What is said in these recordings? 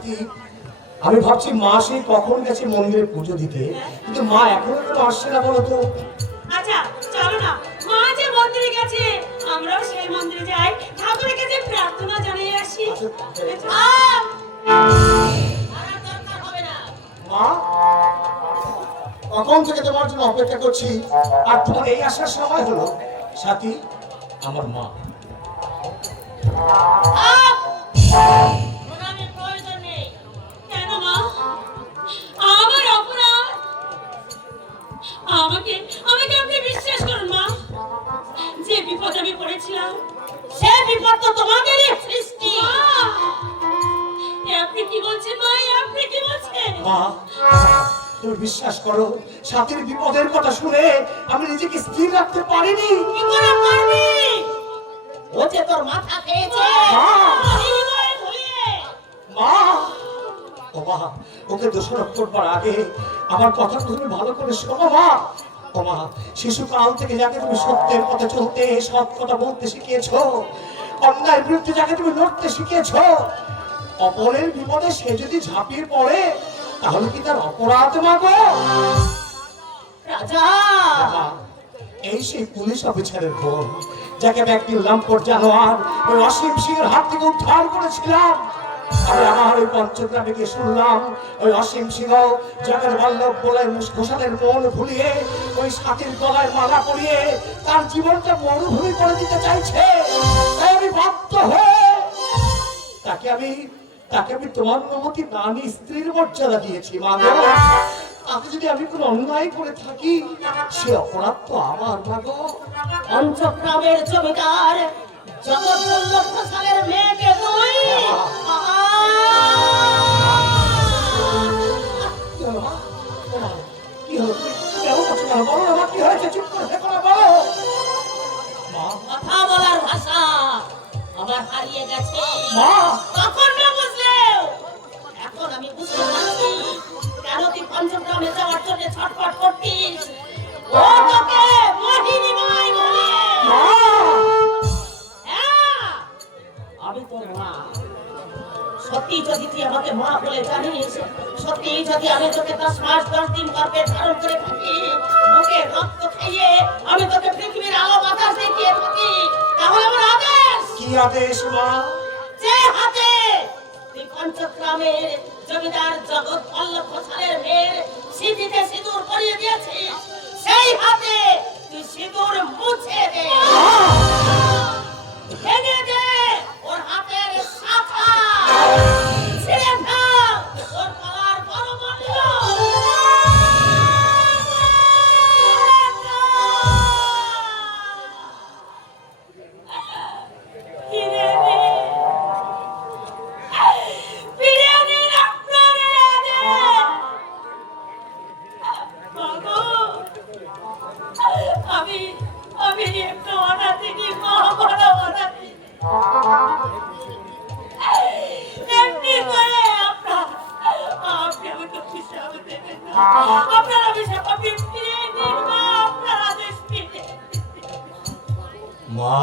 সাথী, আমি ভাবছি মা সেই কখন গেছে মন্দিরে পুজো দিতে, কিন্তু মা এখনো কেন আসছে না বলো তো? আচ্ছা চলো না, মা যে মন্দিরে গেছে আমরাও সেই মন্দিরে যাই, ঠাকুরের কাছে প্রার্থনা জানিয়ে আসি। মা, কখন থেকে তোমার জন্য অপেক্ষা করছি, আর তোমার এই আসার সময় হলো। সাথী, আমার মা। কেন মা? আমার অপরাধ? আমাকে আমাকে আপনি বিশ্বাস করুন মা, যে বিপদ আমি পড়েছিলাম সে বিপদ তো তোমাদেরই সৃষ্টি। আপনি কি বলছেন মা? আপনি কি বলছেন? মা, তুমি বিশ্বাস করো, সাথীর বিপদের কথা শুনে আমি নিজেকে স্থির রাখতে পারিনি। কি করে পারবি? ও যে তোর মাথা খেয়েছে। মা, ও মা, ওকে দোষারোপ করবার আগে আমার কথা তুমি ভালো করে শোনো মা। ও মা, শিশুকাল থেকে যাকে তুমি সত্যের পথে চলতে, সৎ কথা বলতে শিখিয়েছো, অন্যায়ের বিরুদ্ধে যাকে তুমি লড়তে শিখিয়েছো, অপরের বিপদে সে যদি ঝাঁপিয়ে পড়ে তাহলে কি তার অপরাধ মাগো? রাজা, এই সেই পুলিশ অফিসারের বোন, যাকে আমি একদিন লাম্পট জানোয়ার ওই অসীম সিংহের হাত থেকে উদ্ধার করেছিলাম। আমি আমার ওই পঞ্চগ্রামে গিয়ে শুনলাম ওই অসীম সিংহ জগের বল্লভ বলে ঘোষালের মন ভুলিয়ে ওই সাথীর গলায় মালা পরিয়ে তার জীবনটা মরুভূমি করে দিতে চাইছে। তাই আমি বাধ্য হয়ে তাকে আমি তোমার মহতি নানি স্ত্রীর মর্যাদা দিয়েছি মা গো। তাতে যদি আমি কোনো অন্যায় করে থাকি সে অপরাধ তো আমার মা গো। পঞ্চগ্রামের জমিদার জগৎবল্লভ ঘোষালের মেয়েকে তুই কি হলো? কেমন আছো না? বলো না মা, কি হয়েছে? চুপ করে থেকো না, বলো মা। কথা বলার ভাষা আমার হারিয়ে গেছে। মা, তখন না বুঝলেও এখন আমি বুঝতে পারছি কেন তুই পঞ্চগ্রামে যাওয়ার জন্য ছটফট করতিস। ও তোকে মোহিনী মাই বলে। মা, হ্যাঁ, আমি তোর মা। সত্যি যদি তুই আমাকে মা বলে জানিস, সত্যি যদি আমি তোকে 10 মাস 10 দিন গর্ভে ধারণ করে থাকি, বুকে রক্ত খাইয়ে আমি তোকে পৃথিবীর আলো বাতাস দেখিয়ে থাকি, তাহলে আমার আদেশ। কি আদেশ মা? যে হাতে তুই পঞ্চগ্রামের জমিদার জগৎবল্লভ ঘোষালের মেয়ের সিঁথিতে সিঁদুর পরিয়ে দিয়েছিস, সেই হাতে তুই সিঁদুর মুছে দে। ভেঙে দে ওর হাতের শাখা, ছিঁড়ে ফেল ওর গলার করমণ্ড। আমি একটু অনাথিনী মা, বড় অনাথিনী। এমনি করে আপনি আমাকে অভিশাপ দেবেন না। আপনার অভিশাপ আপনি ফিরিয়ে দিন মা, আপনার আদেশ ফিরিয়ে মা,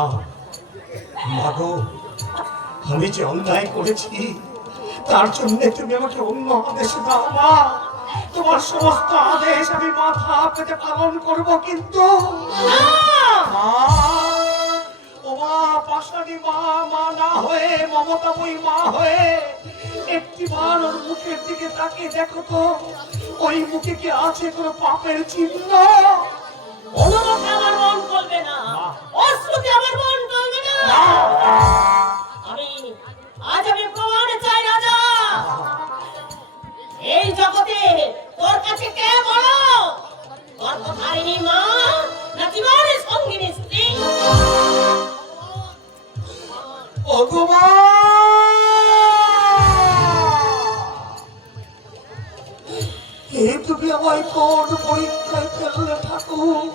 মা গো, আমি যে অন্যায় করেছি তার জন্য তুমি আমাকে অন্য আদেশ দাও মা। তোমার সমস্ত আদেশ আমি মাথা পেতে পালন করব, কিন্তু মা, ও মা, পাষাণী মা, মা না হয়ে মমতাময়ী মা হয়ে একটিবার ওর মুখের দিকে তাকিয়ে দেখো তো, ওই মুখে কি আছে কোনো পাপের চিহ্ন? অনুমতি আমার মন করবে না, অশ্রুতি আমার মন করবে না। আমি প্রমাণ চাই রাজা। এই জগতে তোর কাছে কে বড়, গর্ভধারিণী মা না জীবনের সঙ্গিনী স্ত্রী? এই তুমি আমায় কোন পরীক্ষায় ফেললে ঠাকুর?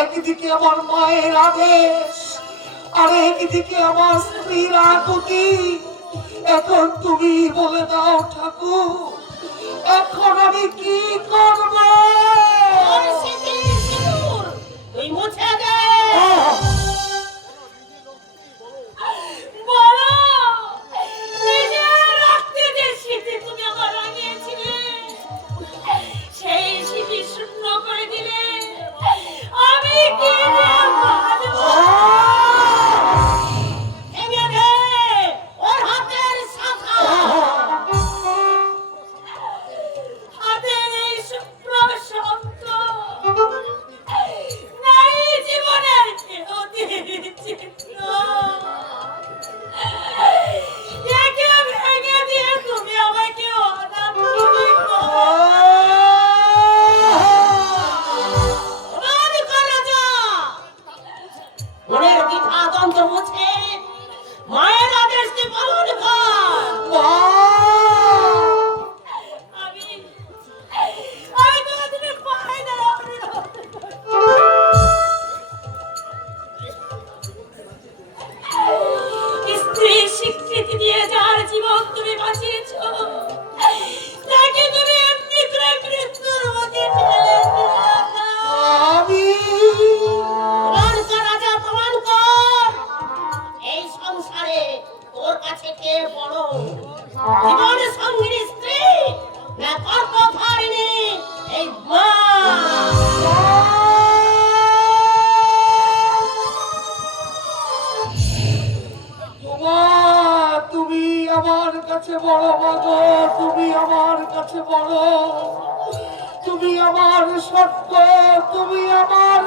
একদিকে আমার মায়ের আদেশ, আর একদিকে আমার স্ত্রীর আকুতি। এখন তুমি বলে দাও ঠাকুর, এখন আমি কি করব? তুই মুছে দে। বলো, নিজের রক্তে আমি কি দিয়ে বাঁচবো? ভেঙে দে ওর হাতের শাখা। হাতের এই শুভ্র শব্দ নাই জীবনের চিরদিন চিহ্ন। একে ভেঙে দিয়ে তুমি আমাকে অনাথ করে করো। ওর করাজা মনের দ্বিধা দ্বন্দ্ব মুছে মায়ের আদেশকে পালন কর। মা! আমি তোমাদের পায়ে দাঁড়াবো না। স্ত্রী স্বীকৃতি দিয়ে যার জীবন তুমি বাঁচিয়েছ, তাকে তুমি এমনি করে মৃত্যুর মুখে ঠেলে দিলে না। আমি প্রমাণ কর রাজা, প্রমাণ কর এই সংসারে তোর কাছে কে বড়, জীবন সঙ্গিনী স্ত্রী না গর্ভধারিণী এই মা? মা, তুমি আমার কাছে বড় মাগো, তুমি আমার কাছে বড়, তুমি আমার সত্য, তুমি আমার